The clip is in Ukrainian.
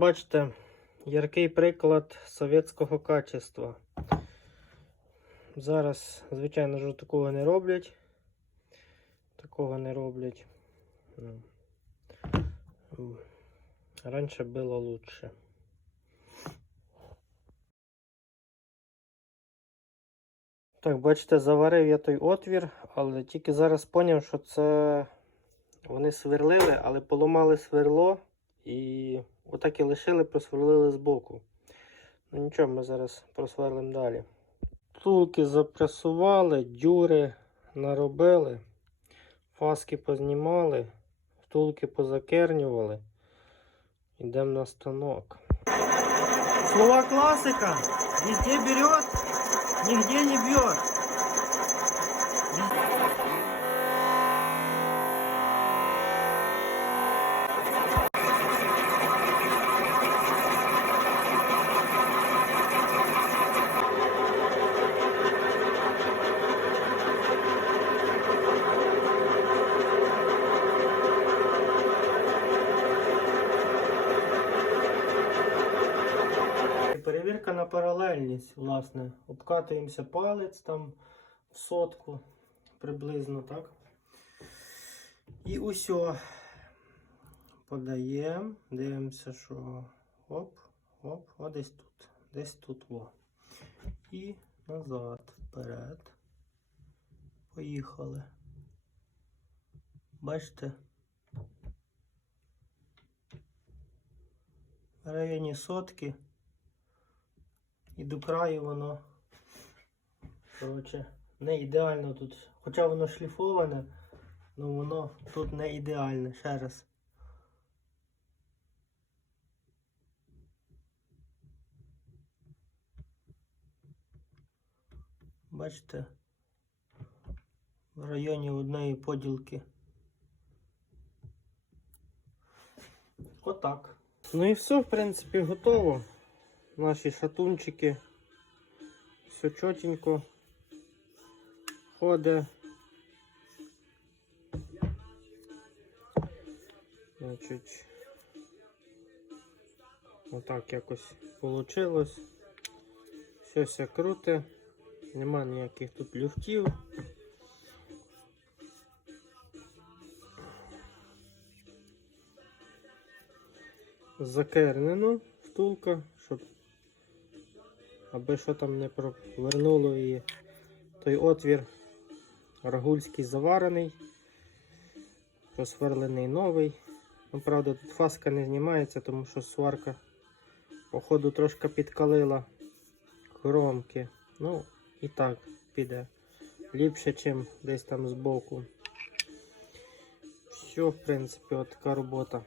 Бачите, яркий приклад совєтського качества. Зараз, звичайно ж, такого не роблять. Такого не роблять. Ну. Раніше було лучше. Так, бачите, заварив я той отвір, але тільки зараз зрозумів, що це вони сверлили, але поламали сверло і отак і лишили, просверлили збоку. Ну нічого, ми зараз просверлимо далі. Втулки запресували, дюри наробили, фаски познімали, втулки позакернювали. Йдемо на станок. Слова класика. Везде берет, нигде не бьет. Перевірка на паралельність, власне. Обкатуємося палець там в сотку приблизно, так? І усьо подаємо, дивимося, що оп, оп, о, десь тут, десь тут во. І назад, вперед. Поїхали. Бачите? В районі сотки. І до краю воно. Коротше, не ідеально тут. Хоча воно шліфоване, але воно тут не ідеальне. Ще раз. Бачите? В районі одної поділки. Отак. Ну і все, в принципі, готово наші шатунчики. Все чотенько ходить. Значить, отак якось вийшло. Все все круте, нема ніяких тут люфтів. Закернено втулка, щоб аби що там не провернуло і той отвір рагульський заварений, просверлений новий. Ну, правда, тут фаска не знімається, тому що сварка, походу, трошки підкалила кромки. Ну, і так піде. Ліпше, ніж десь там збоку. Все, в принципі, от така робота.